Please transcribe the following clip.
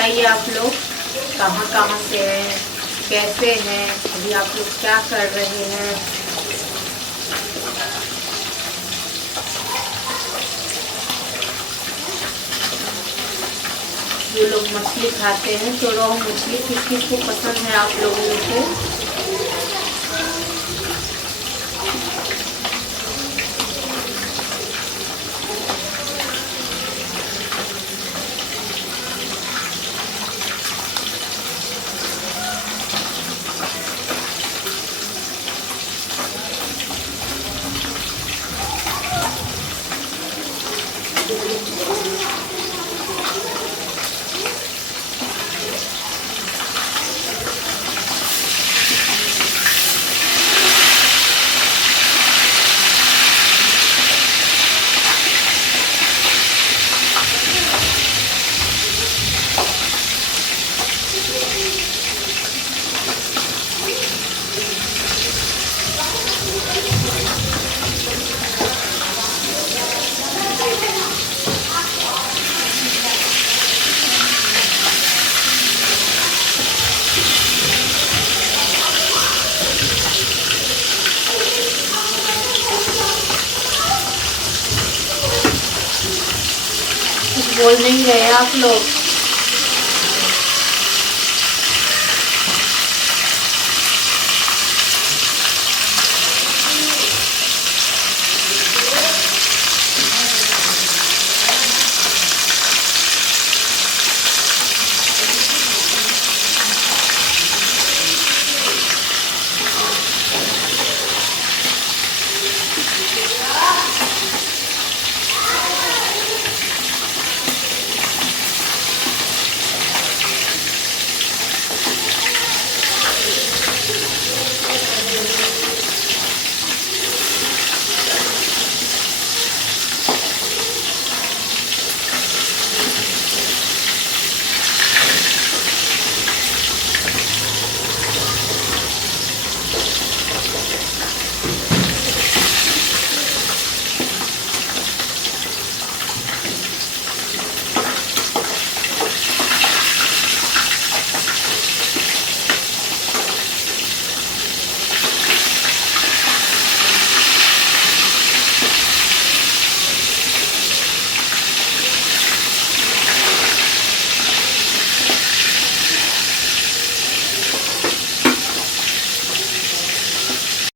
बताइए आप लोग कहाँ कहाँ से हैं, कैसे हैं, अभी आप लोग क्या कर रहे हैं। जो लोग मछली खाते हैं तो रोहू मछली किस किस को पसंद है आप लोगों में से। बोल नहीं रहे आप लोग।